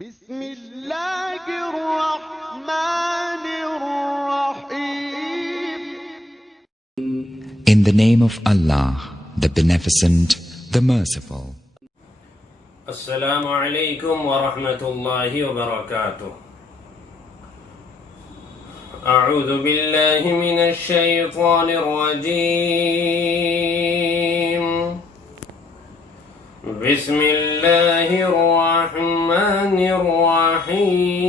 بسم اللہ الرحمن الرحیم. In the name of Allah, the Beneficent, the Merciful. السلام علیکم ورحمۃ اللہ وبرکاتہ. اعوذ باللہ من الشیطان الرجیم. بسم اللہ الرحمن الرحیم.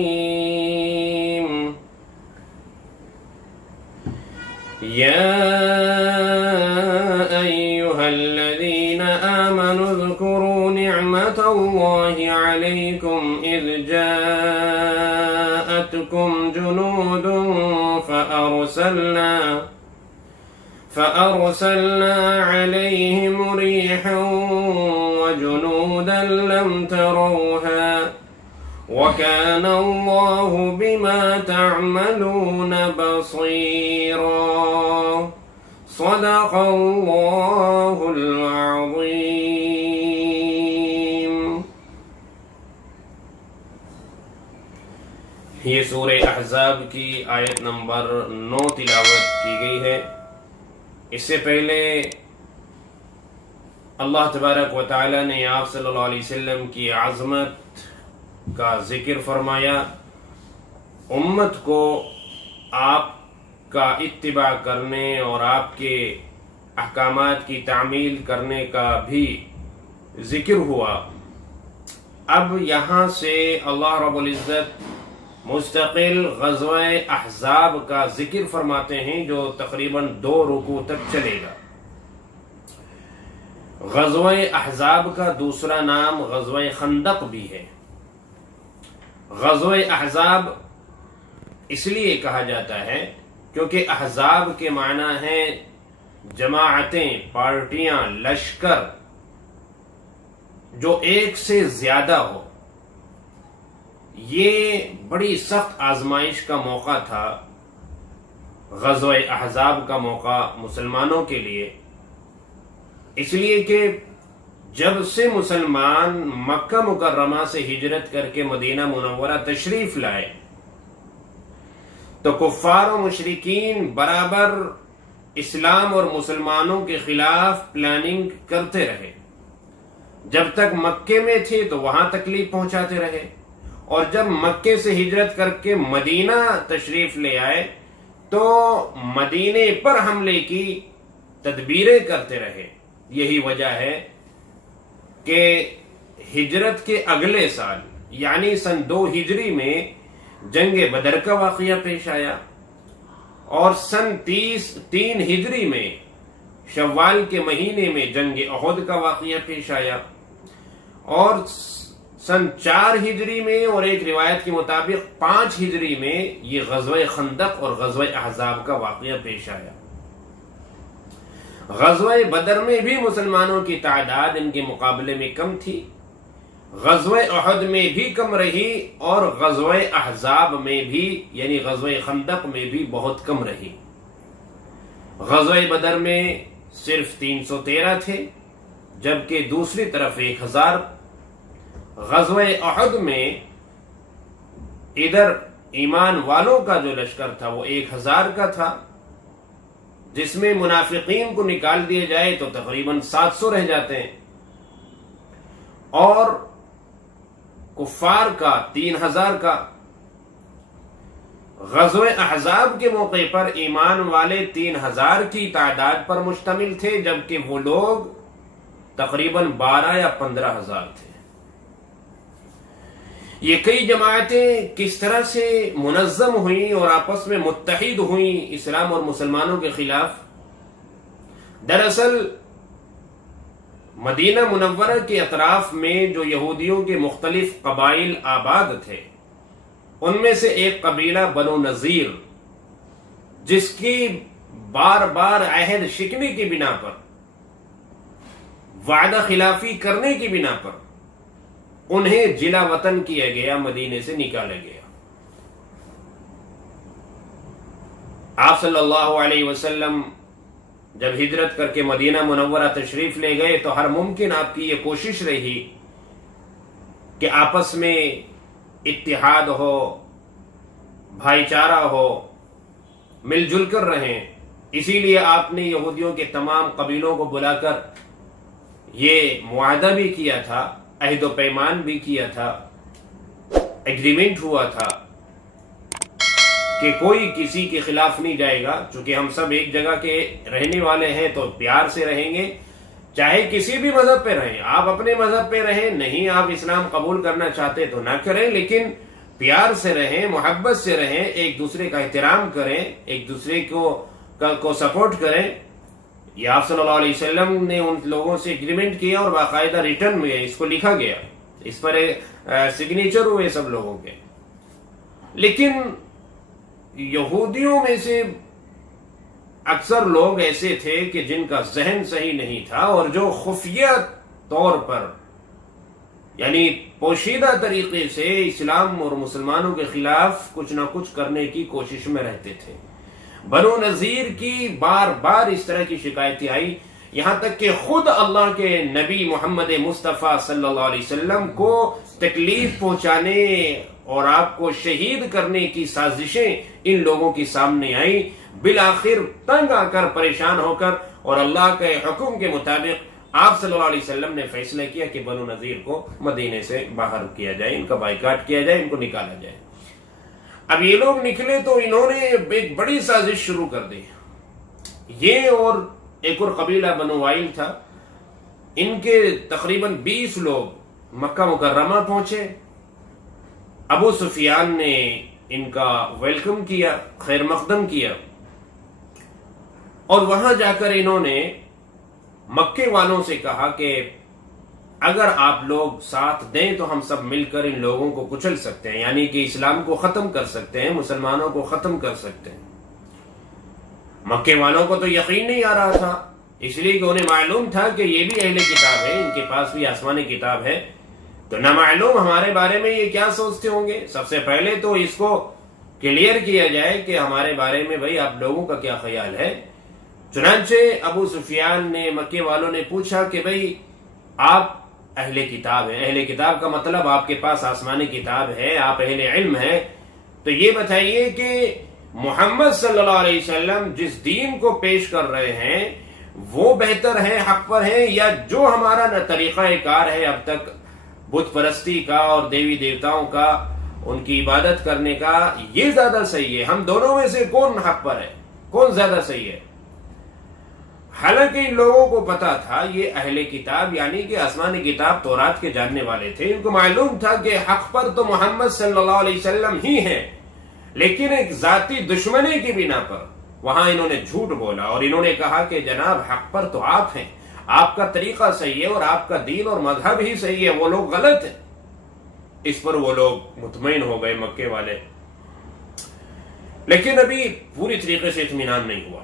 یا ایہا الذین آمنوا اذکروا نعمت اللہ علیکم اذ جاءتکم جنود فأرسلنا عليهم ريحا وجنودا لم تروها وكان الله بما تعملون بصيرا. صدق الله العظيم. یہ سورہ احزاب کی آیت نمبر 9 تلاوت کی گئی ہے. اس سے پہلے اللہ تبارک و تعالی نے آپ صلی اللہ علیہ وسلم کی عظمت کا ذکر فرمایا. امت کو آپ کا اتباع کرنے اور آپ کے احکامات کی تعمیل کرنے کا بھی ذکر ہوا. اب یہاں سے اللہ رب العزت مستقل غزوہ احزاب کا ذکر فرماتے ہیں جو تقریباً 2 رکوع تک چلے گا. غزوہ احزاب کا دوسرا نام غزوہ خندق بھی ہے. غزوہ احزاب اس لیے کہا جاتا ہے کیونکہ احزاب کے معنی ہیں جماعتیں، پارٹیاں، لشکر جو ایک سے زیادہ ہو. یہ بڑی سخت آزمائش کا موقع تھا، غزوہ احزاب کا موقع مسلمانوں کے لیے. اس لیے کہ جب سے مسلمان مکہ مکرمہ سے ہجرت کر کے مدینہ منورہ تشریف لائے تو کفار و مشرکین برابر اسلام اور مسلمانوں کے خلاف پلاننگ کرتے رہے. جب تک مکے میں تھے تو وہاں تکلیف پہنچاتے رہے، اور جب مکے سے ہجرت کر کے مدینہ تشریف لے آئے تو مدینے پر حملے کی تدبیریں کرتے رہے. یہی وجہ ہے کہ ہجرت کے اگلے سال یعنی سن 2 ہجری میں جنگ بدر کا واقعہ پیش آیا، اور سن 3 ہجری میں شوال کے مہینے میں جنگ احد کا واقعہ پیش آیا، اور سن 4 ہجری میں اور ایک روایت کے مطابق 5 ہجری میں یہ غزوہ خندق اور غزوہ احزاب کا واقعہ پیش آیا. غزوہ بدر میں بھی مسلمانوں کی تعداد ان کے مقابلے میں کم تھی، غزوہ احد میں بھی کم رہی، اور غزوہ احزاب میں بھی یعنی غزوہ خندق میں بھی بہت کم رہی. غزوہ بدر میں صرف 313 تھے جبکہ دوسری طرف 1000. غزوہ احد میں ادھر ایمان والوں کا جو لشکر تھا وہ 1000 کا تھا، جس میں منافقین کو نکال دیا جائے تو تقریباً 700 رہ جاتے ہیں، اور کفار کا 3000 کا. غزوہ احزاب کے موقع پر ایمان والے 3000 کی تعداد پر مشتمل تھے جبکہ وہ لوگ تقریباً 12 یا 15,000 تھے. یہ کئی جماعتیں کس طرح سے منظم ہوئیں اور آپس میں متحد ہوئیں اسلام اور مسلمانوں کے خلاف. دراصل مدینہ منورہ کے اطراف میں جو یہودیوں کے مختلف قبائل آباد تھے ان میں سے ایک قبیلہ بنو نذیر، جس کی بار بار عہد شکنی کی بنا پر، وعدہ خلافی کرنے کی بنا پر انہیں جلا وطن کیا گیا، مدینے سے نکالا گیا. آپ صلی اللہ علیہ وسلم جب ہجرت کر کے مدینہ منورہ تشریف لے گئے تو ہر ممکن آپ کی یہ کوشش رہی کہ آپس میں اتحاد ہو، بھائی چارہ ہو، مل جل کر رہیں. اسی لیے آپ نے یہودیوں کے تمام قبیلوں کو بلا کر یہ معاہدہ بھی کیا تھا، عہد و پیمان بھی کیا تھا، ایگریمنٹ ہوا تھا کہ کوئی کسی کے خلاف نہیں جائے گا. چونکہ ہم سب ایک جگہ کے رہنے والے ہیں تو پیار سے رہیں گے، چاہے کسی بھی مذہب پہ رہیں. آپ اپنے مذہب پہ رہیں، نہیں آپ اسلام قبول کرنا چاہتے تو نہ کریں، لیکن پیار سے رہیں، محبت سے رہیں، ایک دوسرے کا احترام کریں، ایک دوسرے کو سپورٹ کریں. یہ آپ صلی اللہ علیہ وسلم نے ان لوگوں سے ایگریمنٹ کیا اور باقاعدہ ریٹرن میں اس کو لکھا گیا، اس پر سگنیچر ہوئے سب لوگوں کے. لیکن یہودیوں میں سے اکثر لوگ ایسے تھے کہ جن کا ذہن صحیح نہیں تھا اور جو خفیہ طور پر یعنی پوشیدہ طریقے سے اسلام اور مسلمانوں کے خلاف کچھ نہ کچھ کرنے کی کوشش میں رہتے تھے. بنو نذیر کی بار بار اس طرح کی شکایتیں آئی، یہاں تک کہ خود اللہ کے نبی محمد مصطفیٰ صلی اللہ علیہ وسلم کو تکلیف پہنچانے اور آپ کو شہید کرنے کی سازشیں ان لوگوں کی سامنے آئیں. بالآخر تنگ آ کر، پریشان ہو کر اور اللہ کے حکم کے مطابق آپ صلی اللہ علیہ وسلم نے فیصلہ کیا کہ بنو نذیر کو مدینے سے باہر کیا جائے، ان کا بائیکاٹ کیا جائے، ان کو نکالا جائے. اب یہ لوگ نکلے تو انہوں نے ایک بڑی سازش شروع کر دی. یہ اور ایک اور قبیلہ بنو وائل تھا، ان کے تقریباً 20 لوگ مکہ مکرمہ پہنچے. ابو سفیان نے ان کا ویلکم کیا، خیر مقدم کیا، اور وہاں جا کر انہوں نے مکے والوں سے کہا کہ اگر آپ لوگ ساتھ دیں تو ہم سب مل کر ان لوگوں کو کچل سکتے ہیں، یعنی کہ اسلام کو ختم کر سکتے ہیں، مسلمانوں کو ختم کر سکتے ہیں. مکے والوں کو تو یقین نہیں آ رہا تھا، اس لیے کہ انہیں معلوم تھا کہ یہ بھی اہل کتاب ہے، ان کے پاس بھی آسمانی کتاب ہے، تو نہ معلوم ہمارے بارے میں یہ کیا سوچتے ہوں گے. سب سے پہلے تو اس کو کلیئر کیا جائے کہ ہمارے بارے میں بھائی آپ لوگوں کا کیا خیال ہے. چنانچہ ابو سفیان نے، مکے والوں نے پوچھا کہ بھائی آپ اہل کتاب ہیں، اہل کتاب کا مطلب آپ کے پاس آسمانی کتاب ہے، آپ اہل علم ہیں، تو یہ بتائیے کہ محمد صلی اللہ علیہ وسلم جس دین کو پیش کر رہے ہیں وہ بہتر ہے، حق پر ہے، یا جو ہمارا طریقہ کار ہے اب تک بت پرستی کا اور دیوی دیوتاؤں کا، ان کی عبادت کرنے کا، یہ زیادہ صحیح ہے؟ ہم دونوں میں سے کون حق پر ہے، کون زیادہ صحیح ہے؟ حالانکہ ان لوگوں کو پتا تھا یہ اہل کتاب یعنی کہ آسمانی کتاب تورات کے جاننے والے تھے، ان کو معلوم تھا کہ حق پر تو محمد صلی اللہ علیہ وسلم ہی ہیں، لیکن ایک ذاتی دشمنی کی بنا پر وہاں انہوں نے جھوٹ بولا اور انہوں نے کہا کہ جناب حق پر تو آپ ہیں، آپ کا طریقہ صحیح ہے اور آپ کا دین اور مذہب ہی صحیح ہے، وہ لوگ غلط ہیں. اس پر وہ لوگ مطمئن ہو گئے مکے والے، لیکن ابھی پوری طریقے سے اطمینان نہیں ہوا.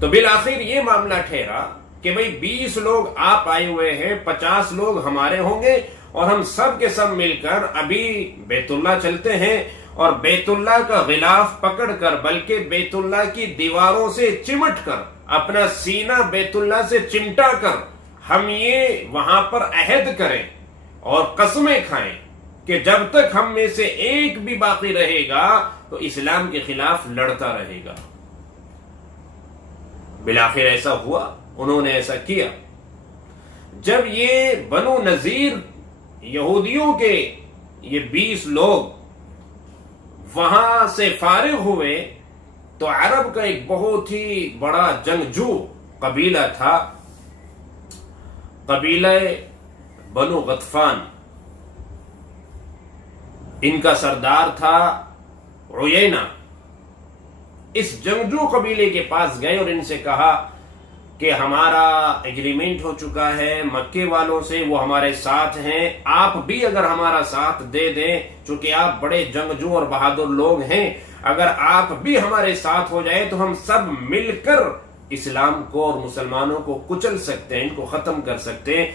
تو بالآخر یہ معاملہ ٹھہرا کہ بھئی 20 لوگ آپ آئے ہوئے ہیں، 50 لوگ ہمارے ہوں گے، اور ہم سب کے سب مل کر ابھی بیت اللہ چلتے ہیں اور بیت اللہ کا غلاف پکڑ کر، بلکہ بیت اللہ کی دیواروں سے چمٹ کر، اپنا سینہ بیت اللہ سے چمٹا کر ہم یہ وہاں پر عہد کریں اور قسمیں کھائیں کہ جب تک ہم میں سے ایک بھی باقی رہے گا تو اسلام کے خلاف لڑتا رہے گا. بالآخر ایسا ہوا، انہوں نے ایسا کیا. جب یہ بنو نذیر یہودیوں کے یہ 20 لوگ وہاں سے فارغ ہوئے تو عرب کا ایک بہت ہی بڑا جنگجو قبیلہ تھا، قبیلہ بنو غطفان. ان کا سردار تھا عیینہ. اس جنگجو قبیلے کے پاس گئے اور ان سے کہا کہ ہمارا ایگریمنٹ ہو چکا ہے مکے والوں سے، وہ ہمارے ساتھ ہیں، آپ بھی اگر ہمارا ساتھ دے دیں، چونکہ آپ بڑے جنگجو اور بہادر لوگ ہیں، اگر آپ بھی ہمارے ساتھ ہو جائے تو ہم سب مل کر اسلام کو اور مسلمانوں کو کچل سکتے ہیں، ان کو ختم کر سکتے ہیں.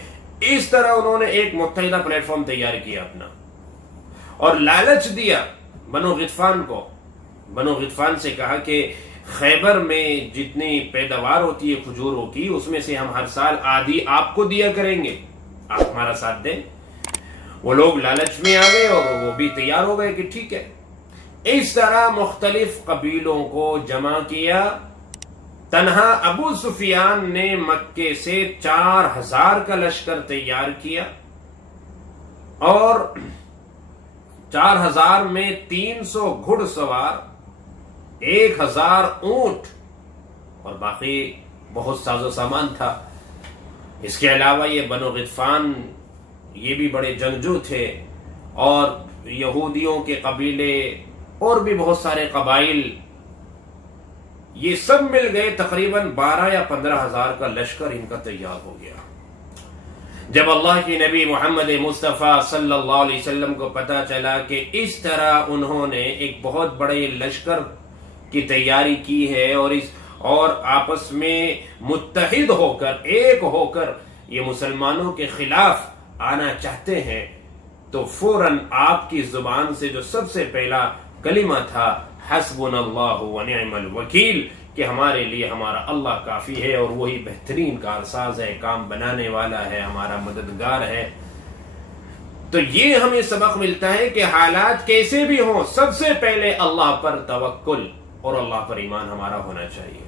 اس طرح انہوں نے ایک متحدہ پلیٹ فارم تیار کیا اپنا، اور لالچ دیا بنو غطفان کو. بنو غطفان سے کہا کہ خیبر میں جتنی پیداوار ہوتی ہے کھجوروں کی، اس میں سے ہم ہر سال آدھی آپ کو دیا کریں گے، آپ ہمارا ساتھ دیں. وہ لوگ لالچ میں آ گئے اور وہ بھی تیار ہو گئے کہ ٹھیک ہے. اس طرح مختلف قبیلوں کو جمع کیا. تنہا ابو سفیان نے مکے سے 4000 کا لشکر تیار کیا اور 4000 میں 300 گھڑ سوار، 1000 اونٹ اور باقی بہت ساز و سامان تھا. اس کے علاوہ یہ بنو غطفان یہ بھی بڑے جنگجو تھے اور یہودیوں کے قبیلے اور بھی بہت سارے قبائل، یہ سب مل گئے. تقریباً 12 یا 15,000 کا لشکر ان کا تیار ہو گیا. جب اللہ کے نبی محمد مصطفیٰ صلی اللہ علیہ وسلم کو پتا چلا کہ اس طرح انہوں نے ایک بہت بڑے لشکر کی تیاری کی ہے اور آپس میں متحد ہو کر، ایک ہو کر یہ مسلمانوں کے خلاف آنا چاہتے ہیں، تو فوراً آپ کی زبان سے جو سب سے پہلا کلمہ تھا حسبنا اللہ ونعم الوکیل، کہ ہمارے لیے ہمارا اللہ کافی ہے اور وہی بہترین کارساز ہے، کام بنانے والا ہے، ہمارا مددگار ہے. تو یہ ہمیں سبق ملتا ہے کہ حالات کیسے بھی ہوں، سب سے پہلے اللہ پر توکل اور اللہ پر ایمان ہمارا ہونا چاہیے،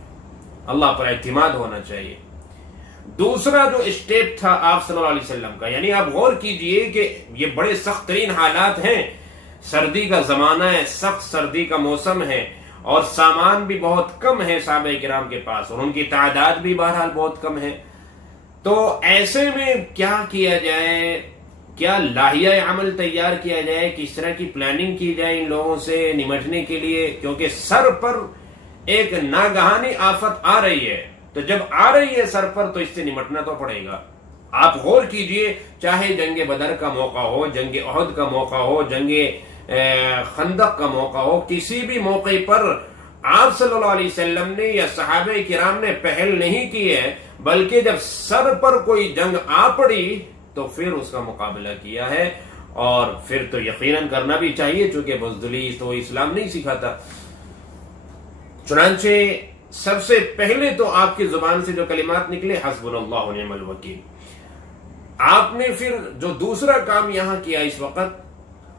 اللہ پر اعتماد ہونا چاہیے. دوسرا جو اسٹیپ تھا آپ صلی اللہ علیہ وسلم کا، یعنی آپ غور کیجئے کہ یہ بڑے سخت ترین حالات ہیں، سردی کا زمانہ ہے، سخت سردی کا موسم ہے اور سامان بھی بہت کم ہے صحابہ کرام کے پاس اور ان کی تعداد بھی بہرحال بہت کم ہے. تو ایسے میں کیا کیا جائے، کیا لاہیہ عمل تیار کیا جائے، کس طرح کی پلاننگ کی جائے ان لوگوں سے نمٹنے کے لیے، کیونکہ سر پر ایک ناگہانی آفت آ رہی ہے. تو جب آ رہی ہے سر پر تو اس سے نمٹنا تو پڑے گا. آپ غور کیجئے، چاہے جنگ بدر کا موقع ہو، جنگ احد کا موقع ہو، جنگ خندق کا موقع ہو، کسی بھی موقع پر آپ صلی اللہ علیہ وسلم نے یا صحابہ کرام نے پہل نہیں کی ہے، بلکہ جب سر پر کوئی جنگ آ پڑی تو پھر اس کا مقابلہ کیا ہے. اور پھر تو یقیناً کرنا بھی چاہیے، چونکہ بزدلی تو اسلام نہیں سکھاتا. چنانچہ سب سے پہلے تو آپ کی زبان سے جو کلمات نکلے حسبنا اللہ ونعم الوکیل. آپ نے پھر جو دوسرا کام یہاں کیا اس وقت،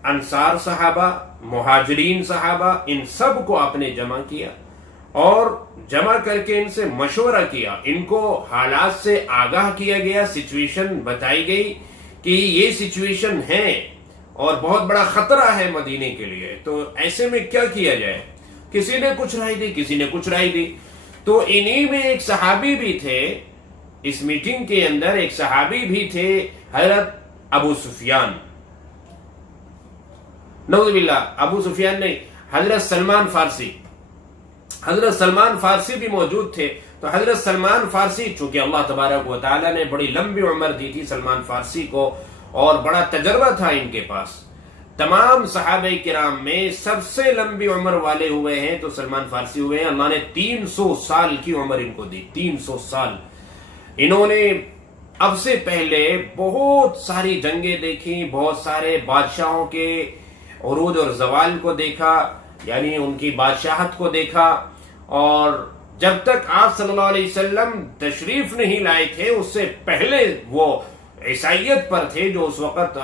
انصار صحابہ، مہاجرین صحابہ، ان سب کو آپ نے جمع کیا اور جمع کر کے ان سے مشورہ کیا، ان کو حالات سے آگاہ کیا گیا، سچویشن بتائی گئی کہ یہ سچویشن ہے اور بہت بڑا خطرہ ہے مدینے کے لیے. تو ایسے میں کیا کیا جائے؟ کسی نے کچھ رائے دی، کسی نے کچھ رائے دی. تو انہی میں ایک صحابی بھی تھے، اس میٹنگ کے اندر ایک صحابی بھی تھے، حضرت ابو سفیان، نعوذ باللہ ابو سفیان نہیں، حضرت سلمان فارسی. حضرت سلمان فارسی بھی موجود تھے. تو حضرت سلمان فارسی، چونکہ اللہ تبارک و تعالیٰ نے بڑی لمبی عمر دی تھی سلمان فارسی کو اور بڑا تجربہ تھا ان کے پاس، تمام صحابہ کرام میں سب سے لمبی عمر والے ہوئے ہیں تو سلمان فارسی ہوئے ہیں. اللہ نے 300 سال کی عمر ان کو دی، 300 سال. انہوں نے اب سے پہلے بہت ساری جنگیں دیکھی، بہت سارے بادشاہوں کے عروج اور زوال کو دیکھا، یعنی ان کی بادشاہت کو دیکھا. اور جب تک آپ صلی اللہ علیہ وسلم تشریف نہیں لائے تھے اس سے پہلے وہ عیسائیت پر تھے، جو اس وقت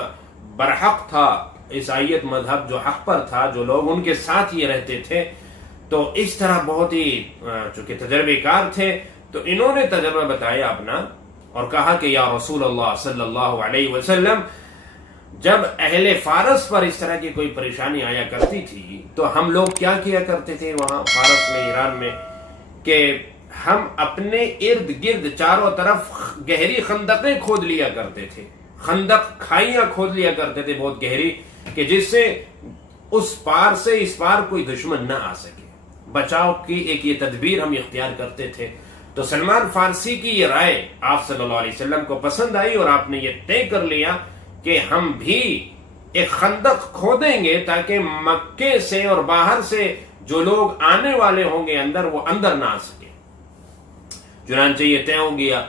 برحق تھا، عیسائیت مذہب جو حق پر تھا، جو لوگ ان کے ساتھ یہ رہتے تھے. تو اس طرح بہت ہی چونکہ تجربے کار تھے تو انہوں نے تجربہ بتایا اپنا اور کہا کہ یا رسول اللہ صلی اللہ علیہ وسلم، جب اہل فارس پر اس طرح کی کوئی پریشانی آیا کرتی تھی تو ہم لوگ کیا کیا کرتے تھے وہاں فارس میں، ایران میں، کہ ہم اپنے ارد گرد چاروں طرف گہری خندقیں کھود لیا کرتے تھے، خندق کھائیاں کھود لیا کرتے تھے بہت گہری، کہ جس سے اس پار سے اس پار کوئی دشمن نہ آ سکے. بچاؤ کی ایک یہ تدبیر ہم اختیار کرتے تھے. تو سلمان فارسی کی یہ رائے آپ صلی اللہ علیہ وسلم کو پسند آئی اور آپ نے یہ طے کر لیا کہ ہم بھی ایک خندق کھودیں گے تاکہ مکے سے اور باہر سے جو لوگ آنے والے ہوں گے اندر، وہ اندر نہ آ سکے. چنانچہ یہ طے ہو گیا.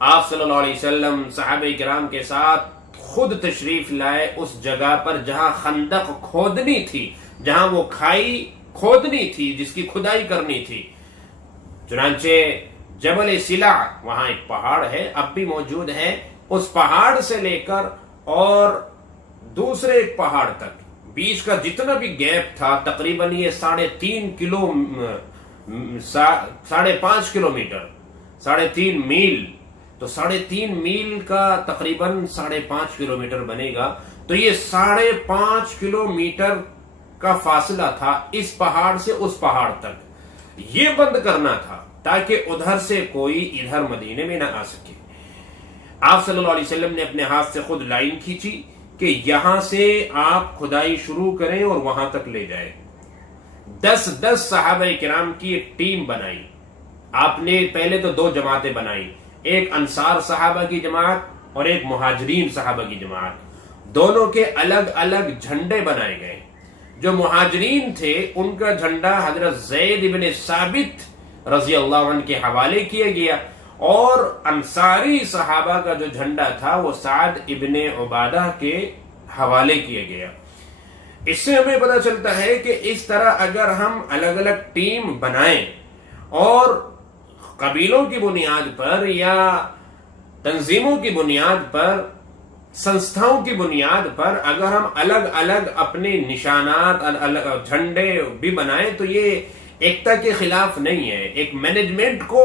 آپ صلی اللہ علیہ وسلم صحابہ کرام کے ساتھ خود تشریف لائے اس جگہ پر جہاں خندق کھودنی تھی، جہاں وہ کھائی کھودنی تھی، جس کی کھدائی کرنی تھی. چنانچہ جبل سلا، وہاں ایک پہاڑ ہے اب بھی موجود ہے، اس پہاڑ سے لے کر اور دوسرے ایک پہاڑ تک، بیچ کا جتنا بھی گیپ تھا تقریباً یہ 3.5 کلومیٹر، 3.5 میل، تو 3.5 میل کا تقریباً 5.5 کلومیٹر بنے گا، تو یہ 5.5 کلومیٹر کا فاصلہ تھا اس پہاڑ سے اس پہاڑ تک، یہ بند کرنا تھا تاکہ ادھر سے کوئی ادھر مدینے میں نہ آ سکے۔ آپ صلی اللہ علیہ وسلم نے اپنے ہاتھ سے خود لائن کھینچی کہ یہاں سے آپ کھدائی شروع کریں اور وہاں تک لے جائیں۔ 10 صحابہ کرام کی ایک ٹیم بنائی آپ نے، پہلے تو 2 جماعتیں بنائی، ایک انصار صحابہ کی جماعت اور ایک مہاجرین صحابہ کی جماعت، دونوں کے الگ الگ جھنڈے بنائے گئے۔ جو مہاجرین تھے ان کا جھنڈا حضرت زید بن ثابت رضی اللہ عنہ کے حوالے کیا گیا، اور انصاری صحابہ کا جو جھنڈا تھا وہ سعد ابن عبادہ کے حوالے کیا گیا۔ اس سے ہمیں پتہ چلتا ہے کہ اس طرح اگر ہم الگ الگ ٹیم بنائیں اور قبیلوں کی بنیاد پر یا تنظیموں کی بنیاد پر، سنستھاؤں کی بنیاد پر اگر ہم الگ الگ اپنے نشانات جھنڈے بھی بنائیں تو یہ ایکتا کے خلاف نہیں ہے۔ ایک مینجمنٹ کو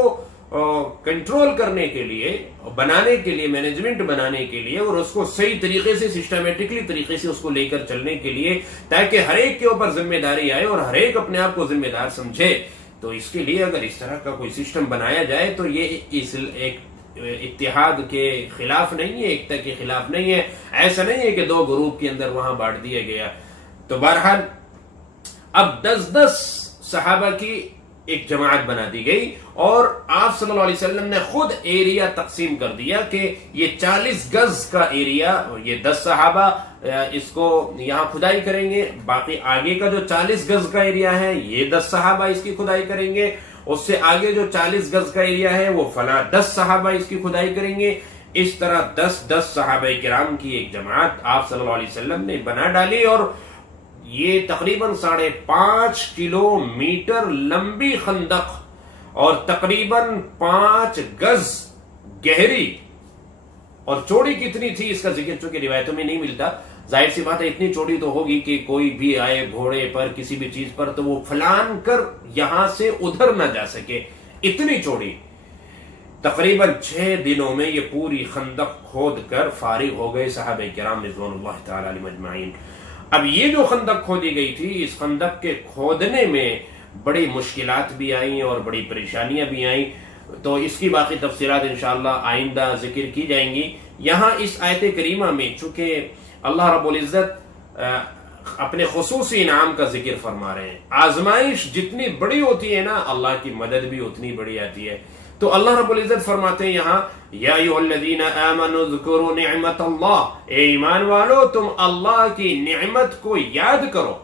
کنٹرول کرنے کے لیے، بنانے کے لیے، مینجمنٹ بنانے کے لیے، اور اس کو صحیح طریقے سے سسٹمیٹکلی طریقے سے اس کو لے کر چلنے کے لیے، تاکہ ہر ایک کے اوپر ذمہ داری آئے اور ہر ایک اپنے آپ کو ذمہ دار سمجھے، تو اس کے لیے اگر اس طرح کا کوئی سسٹم بنایا جائے تو یہ ایک اتحاد کے خلاف نہیں ہے، ایکتا کے خلاف نہیں ہے۔ ایسا نہیں ہے کہ 2 گروپ کے اندر وہاں بانٹ دیا گیا۔ تو بہرحال اب 10 صحابہ کی ایک جماعت بنا دی گئی، اور آپ صلی اللہ علیہ وسلم نے خود ایریا تقسیم کر دیا کہ یہ 40 گز کا ایریا، یہ 10 صحابہ اس کو یہاں کھدائی کریں گے، باقی آگے کا جو 40 گز کا ایریا ہے یہ 10 صحابہ اس کی کھدائی کریں گے، اس سے آگے جو 40 گز کا ایریا ہے وہ فلاں 10 صحابہ اس کی کھدائی کریں گے۔ اس طرح 10 صحابہ کرام کی ایک جماعت آپ صلی اللہ علیہ وسلم نے بنا ڈالی، اور یہ تقریباً 5.5 کلومیٹر لمبی خندق اور تقریباً 5 گز گہری، اور چوڑی کتنی تھی اس کا ذکر چونکہ روایتوں میں نہیں ملتا، ظاہر سی بات ہے اتنی چوڑی تو ہوگی کہ کوئی بھی آئے گھوڑے پر کسی بھی چیز پر تو وہ پھلان کر یہاں سے ادھر نہ جا سکے، اتنی چوڑی۔ تقریباً 6 دنوں میں یہ پوری خندق کھود کر فارغ ہو گئے صحابہ کرام رضوان اللہ تعالی علیہم اجمعین۔ اب یہ جو خندق کھودی گئی تھی، اس خندق کے کھودنے میں بڑی مشکلات بھی آئیں اور بڑی پریشانیاں بھی آئیں، تو اس کی باقی تفصیلات انشاءاللہ آئندہ ذکر کی جائیں گی۔ یہاں اس آیت کریمہ میں چونکہ اللہ رب العزت اپنے خصوصی انعام کا ذکر فرما رہے ہیں، آزمائش جتنی بڑی ہوتی ہے نا اللہ کی مدد بھی اتنی بڑی آتی ہے، تو اللہ رب العزت فرماتے ہیں یہاں یا ایھا الذین آمنوا اذکروا نعمت اللہ، اے ایمان والو تم اللہ کی نعمت کو یاد کرو۔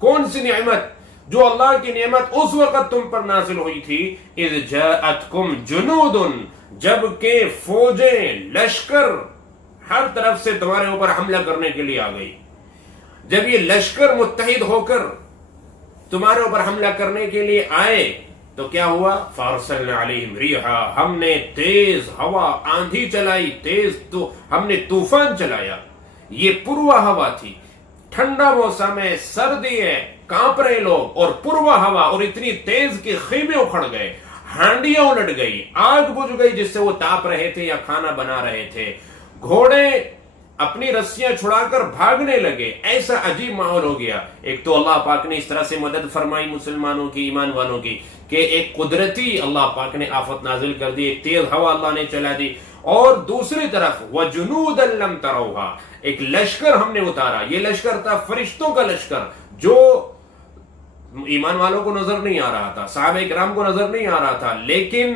کون سی نعمت؟ جو اللہ کی نعمت اس وقت تم پر نازل ہوئی تھی، اذ جاءتکم جنود، جب کہ فوجیں، لشکر ہر طرف سے تمہارے اوپر حملہ کرنے کے لیے آ گئی۔ جب یہ لشکر متحد ہو کر تمہارے اوپر حملہ کرنے کے لیے آئے تو کیا ہوا؟ فارسلنا علیہم ریحا، ہم نے تیز ہوا، آندھی چلائی، تو ہم نے طوفان چلایا۔ یہ پوروا ہوا تھی، ٹھنڈا موسم ہے، سردی ہے، کانپ رہے لوگ، اور پوروا ہوا، اور اتنی تیز کہ خیمے اکھڑ گئے، ہانڈیاں الٹ گئی، آگ بجھ گئی جس سے وہ تاپ رہے تھے یا کھانا بنا رہے تھے، گھوڑے اپنی رسیاں چھڑا کر بھاگنے لگے، ایسا عجیب ماحول ہو گیا۔ ایک تو اللہ پاک نے اس طرح سے مدد فرمائی مسلمانوں کی، ایمان والوں کی، کہ ایک قدرتی اللہ پاک نے آفت نازل کر دی، ایک تیز ہوا اللہ نے چلا دی، اور دوسری طرف وَجُنُودًا لَمْ تَرَوْهَا، ایک لشکر ہم نے اتارا۔ یہ لشکر تھا فرشتوں کا لشکر، جو ایمان والوں کو نظر نہیں آ رہا تھا، صحابہ کرام کو نظر نہیں آ رہا تھا، لیکن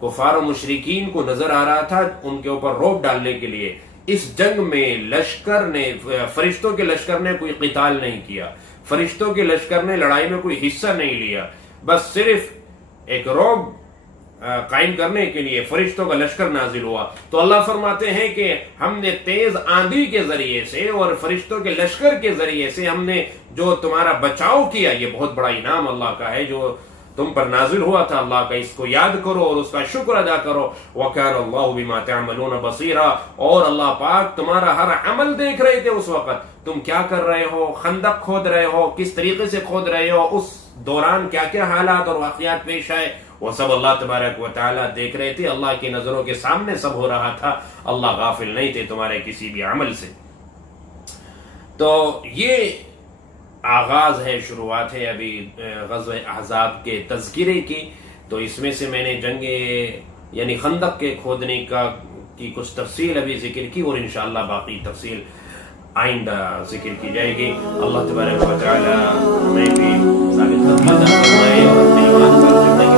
کفار و مشرکین کو نظر آ رہا تھا، ان کے اوپر رعب ڈالنے کے لیے۔ اس جنگ میں لشکر نے، فرشتوں کے لشکر نے کوئی قتال نہیں کیا، فرشتوں کے لشکر نے لڑائی میں کوئی حصہ نہیں لیا، بس صرف ایک رعب قائم کرنے کے لیے فرشتوں کا لشکر نازل ہوا۔ تو اللہ فرماتے ہیں کہ ہم نے تیز آندھی کے ذریعے سے اور فرشتوں کے لشکر کے ذریعے سے ہم نے جو تمہارا بچاؤ کیا، یہ بہت بڑا انعام اللہ کا ہے جو تم پر نازل ہوا تھا، اللہ کا اس کو یاد کرو اور اس کا شکر ادا کرو. وَكَانَ اللَّهُ بِمَا تَعْمَلُونَ بَصِيرًا، اور اللہ پاک تمہارا ہر عمل دیکھ رہے تھے اس وقت. تم کیا کر رہے ہو، خندق کھود رہے ہو، کس طریقے سے کھود رہے ہو، اس دوران کیا کیا حالات اور واقعات پیش آئے، وہ سب اللہ تبارک و تعالیٰ دیکھ رہے تھے. اللہ کی نظروں کے سامنے سب ہو رہا تھا. اللہ غافل نہیں تھے تمہارے کسی بھی عمل سے. تو یہ آغاز ہے، شروعات ہے ابھی غزوہ احزاب کے تذکرے کی. تو اس میں سے میں نے جنگ یعنی خندق کے کھودنے کی کچھ تفصیل ابھی ذکر کی، اور انشاءاللہ باقی تفصیل آئندہ ذکر کی جائے گی. اللہ تبارک و تعالی ہمیں بھی ثابت قدمی عطا فرمائے اور اپنے ایمان پر زندگی